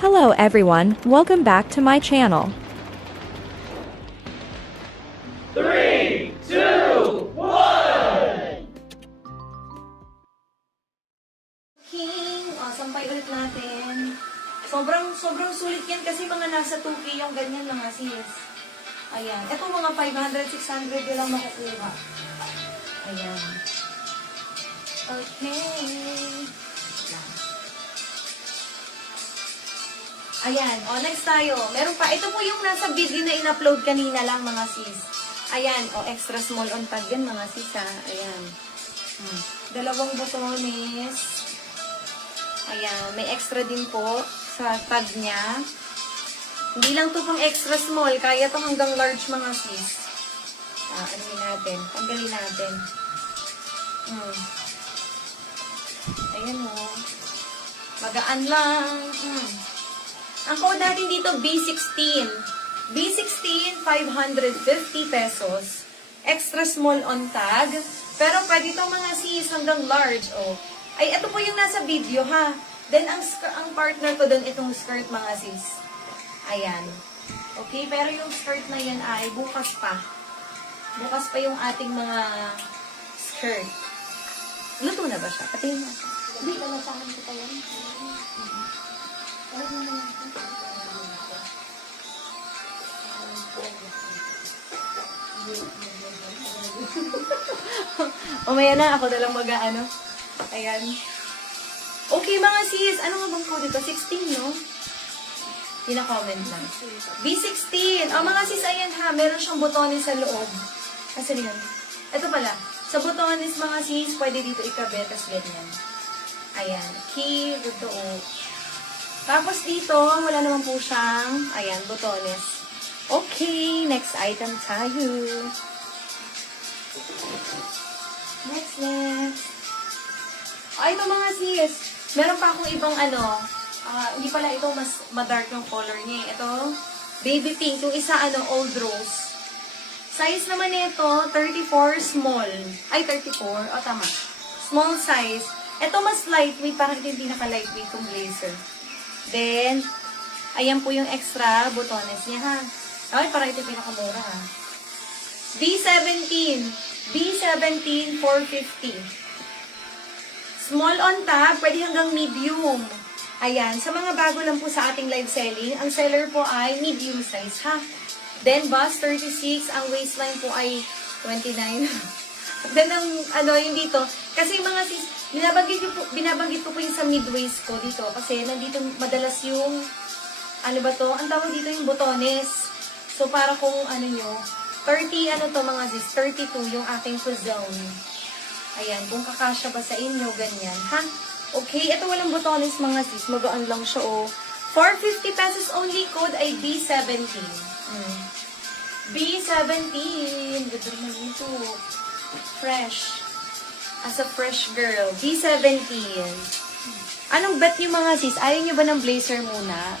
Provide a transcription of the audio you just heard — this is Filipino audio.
Hello everyone, welcome back to my channel. 3, 2, 1! King, sampay ulit natin. Sobrang sulit yan kasi mga nasa 2K yung ganyan mga sis. Ayan. Ito mga 500, 600 yun lang makukuha. Ayan. Okay. Ayan. Next tayo. Meron pa. Ito po yung nasa video na in-upload kanina lang mga sis. Ayan. Extra small on tag yan mga sis ha. Ayan. Dalawang botones. Ayan. May extra din po sa tag niya. Hindi lang to pang extra small. Kaya to hanggang large mga sis. Ano natin? Tanggalin natin. Ayan o. Magaan lang. Ang code natin dito, B16. B16, 550 pesos. Extra small on tag. Pero pwede itong mga sis hanggang large. Ay, ito po yung nasa video ha. Then, ang partner ko doon, itong skirt mga sis. Ayan. Okay, pero yung skirt na yan ay bukas pa. Bukas pa yung ating mga skirt. Luto na ba siya? Patingin natin. Hindi, lalasahan ko pa yan. Umaya na, ako na lang mag-ano. Ayan. Okay mga sis, ano nga bang code dito? 16, no? Pina-comment lang. B16. Mga sis, ayan ha, meron siyang botones sa loob. Kasi yun. Ito pala. Sa botones mga sis, pwede dito ikabit, tas ganyan. Ayan. Key, totoo. Tapos dito, wala naman po siyang, ayan, botones. Okay, next item tayo. Next. Ito mga sis, meron pa akong ibang hindi pala ito mas madark yung color niya. Ito, baby pink. Yung isa, old rose. Size naman nito, 34 small. Ay, 34. Tama. Small size. Ito mas lightweight, parang ito yung pinaka-lightweight yung blazer. Then, ayan po yung extra botones niya, ha. Ay, parang ito yung pinakamura, ha. B17. B17, 450. Small on tab, pwede hanggang medium. Ayan, sa mga bago lang po sa ating live selling, ang seller po ay medium size, ha. Then, bust 36, ang waistline po ay 29. Then, yung dito, kasi mga sis, binabanggit ko po yung sa mid-waist ko dito, kasi nandito madalas yung, ang tawag dito yung botones. So, para kung 30, mga sis, 32 yung aking zone. Ayan, kung kakasya ba sa inyo, ganyan, ha? Okay, ito walang botones mga sis, magaan lang siya, 450 pesos only, code ay B17. B17, good naman ito. Fresh. As a fresh girl, B17. Anong bet niyo mga sis? Ayaw niyo ba ng blazer muna?